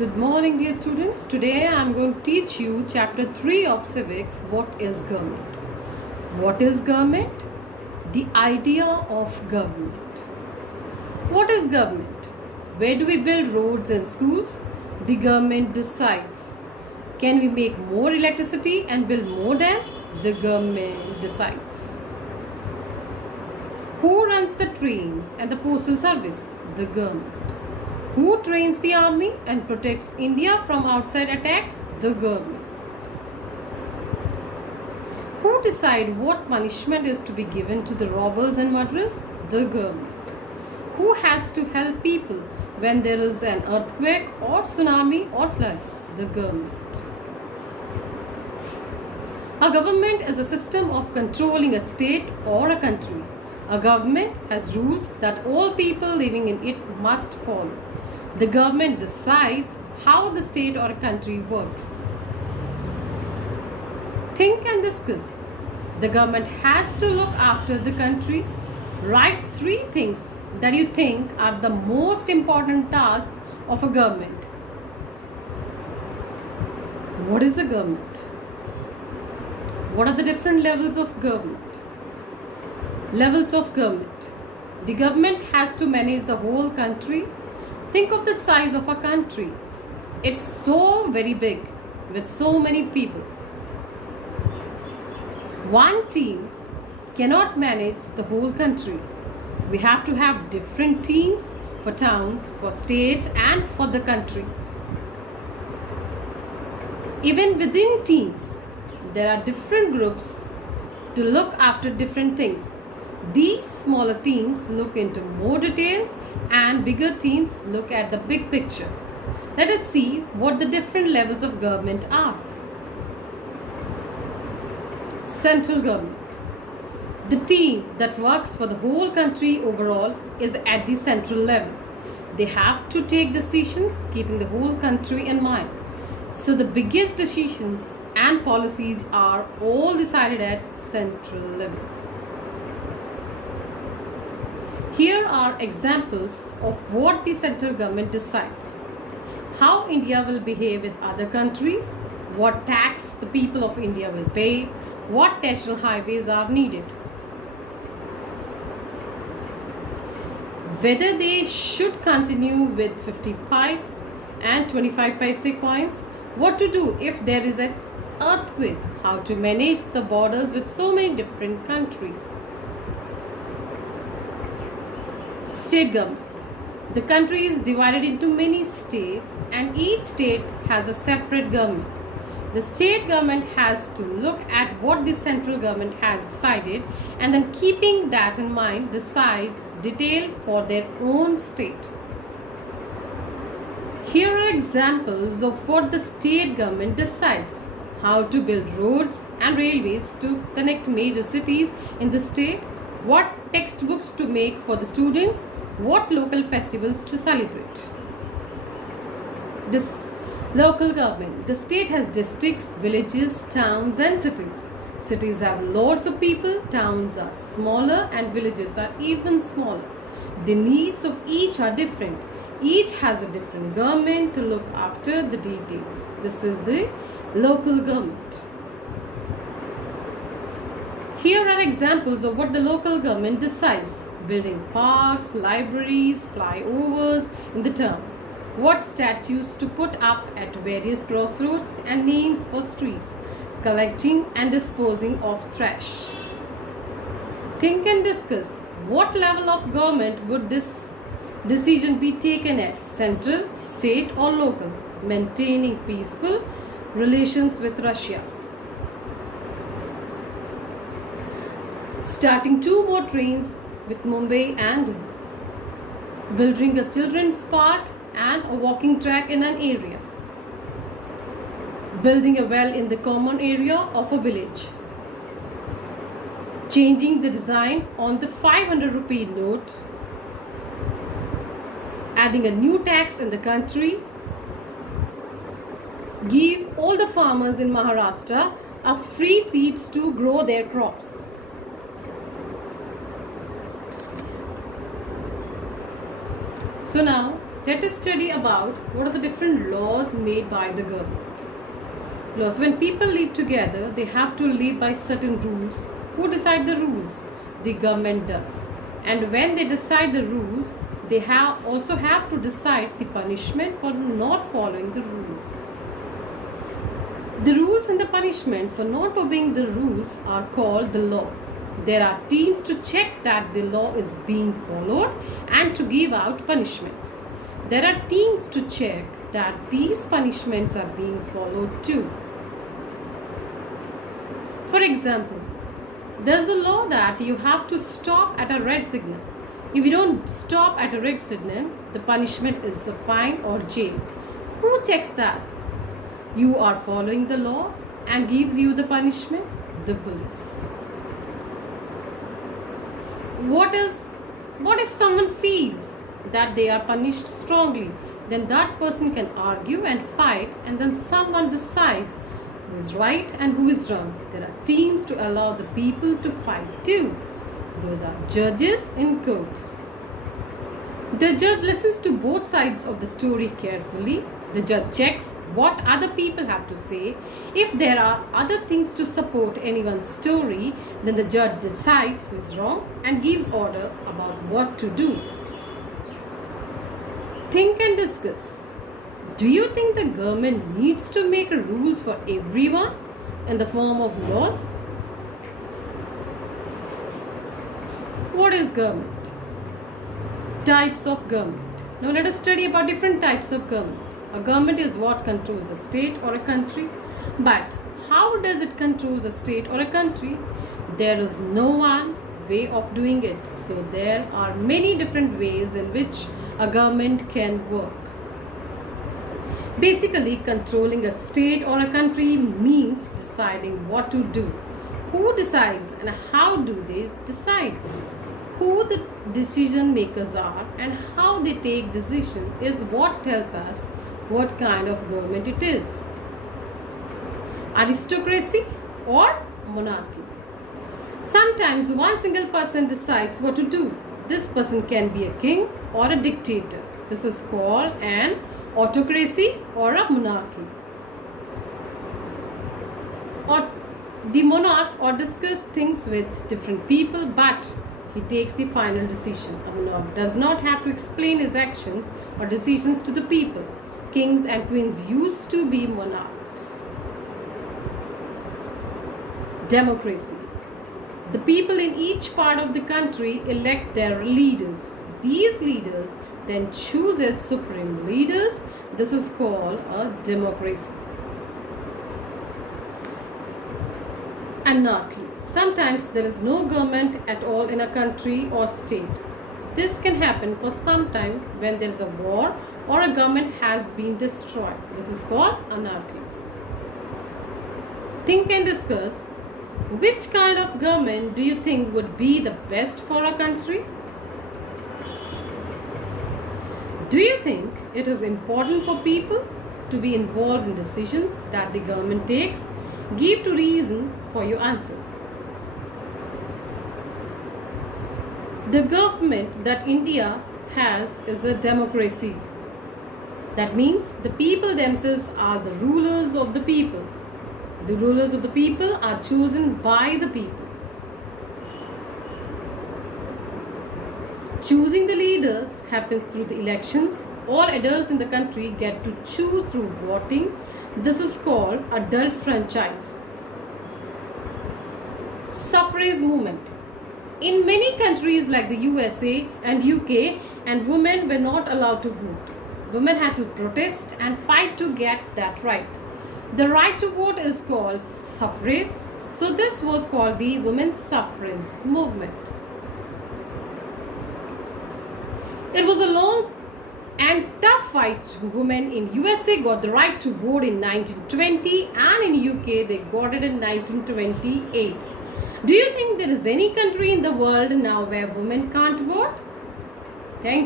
Good morning, dear students. Today I am going to teach you chapter 3 of civics. What is government? What is government? The idea of government. What is government? Where do we build roads and schools? The government decides. Can we make more electricity and build more dams? The government decides. Who runs the trains and the postal service? The government. Who trains the army and protects India from outside attacks? The government. Who decide what punishment is to be given to the robbers and murderers? The government. Who has to help people when there is an earthquake or tsunami or floods? The government. A government is a system of controlling a state or a country. A government has rules that all people living in it must follow. The government decides how the state or a country works. Think and discuss. The government has to look after the country. Write 3 things that you think are the most important tasks of a government. What is a government? What are the different levels of government? Levels of government. The government has to manage the whole country. Think of the size of a country. It's so very big with so many people. One team cannot manage the whole country. We have to have different teams for towns, for states, and for the country. Even within teams, there are different groups to look after different things. These smaller teams look into more details and bigger teams look at the big picture. Let us see what the different levels of government are. Central government. The team that works for the whole country overall is at the central level. They have to take decisions keeping the whole country in mind. So the biggest decisions and policies are all decided at central level. Here are examples of what the central government decides. How India will behave with other countries, what tax the people of India will pay, what national highways are needed, whether they should continue with 50 paise and 25 paise coins, what to do if there is an earthquake, how to manage the borders with so many different countries. State government. The country is divided into many states and each state has a separate government. The state government has to look at what the central government has decided and then keeping that in mind decides detail for their own state. Here are examples of what the state government decides. How to build roads and railways to connect major cities in the state, what textbooks to make for the students, what local festivals to celebrate. This local government. The state has districts, villages, towns and cities. Cities have lots of people, towns are smaller and villages are even smaller. The needs of each are different. Each has a different government to look after the details. This is the local government. Here are examples of what the local government decides. Building parks, libraries, flyovers in the town. What statues to put up at various crossroads and names for streets. Collecting and disposing of trash. Think and discuss. What level of government would this decision be taken at? Central, state or local? Maintaining peaceful relations with Russia. Starting 2 more trains with Mumbai and Delhi. Building a children's park and a walking track in an area. Building a well in the common area of a village. Changing the design on the 500 rupee note. Adding a new tax in the country. Give all the farmers in Maharashtra a free seeds to grow their crops. So now Let us study about what are the different laws made by the government. Laws. When people live together, they have to live by certain rules. Who decide the rules? The government does. And when they decide the rules, they also have to decide the punishment for not following the rules. The rules and the punishment for not obeying the rules are called the law. There are teams to check that the law is being followed and to give out punishments. There are teams to check that these punishments are being followed too. For example, there's a law that you have to stop at a red signal. If you don't stop at a red signal, the punishment is a fine or jail. Who checks that you are following the law and gives you the punishment? The police. What if someone feels that they are punished strongly? Then that person can argue and fight, and then someone decides who is right and who is wrong. There are teams to allow the people to fight too. Those are judges in courts. The judge listens to both sides of the story carefully. The judge checks what other people have to say. If there are other things to support anyone's story, then the judge decides who is wrong and gives order about what to do. Think and discuss. Do you think the government needs to make rules for everyone in the form of laws? What is government? Types of government. Now let us study about different types of government. A government is what controls a state or a country. But how does it control a state or a country? There is no one way of doing it. So there are many different ways in which a government can work. Basically, controlling a state or a country means deciding what to do. Who decides and how do they decide? Who the decision makers are and how they take decision is what tells us what kind of government it is. Aristocracy or monarchy. Sometimes one single person decides what to do. This person can be a king or a dictator. This is called an autocracy or a monarchy. Or the monarch or discuss things with different people, but he takes the final decision. A monarch does not have to explain his actions or decisions to the people. Kings and queens used to be monarchs. Democracy. The people in each part of the country elect their leaders. These leaders then choose their supreme leaders. This is called a democracy. Anarchy. Sometimes there is no government at all in a country or state. This can happen for some time when there is a war or a government has been destroyed. This is called anarchy. Think and discuss. Which kind of government do you think would be the best for a country? Do you think it is important for people to be involved in decisions that the government takes? Give to reason for your answer. The government that India has is a democracy. That means the people themselves are the rulers of the people. The rulers of the people are chosen by the people. Choosing the leaders happens through the elections. All adults in the country get to choose through voting. This is called adult franchise. Suffrage movement. In many countries like the USA and UK, and women were not allowed to vote. Women had to protest and fight to get that right. The right to vote is called suffrage. So this was called the women's suffrage movement. It was a long and tough fight. Women in USA got the right to vote in 1920 and in UK they got it in 1928. Do you think there is any country in the world now where women can't vote?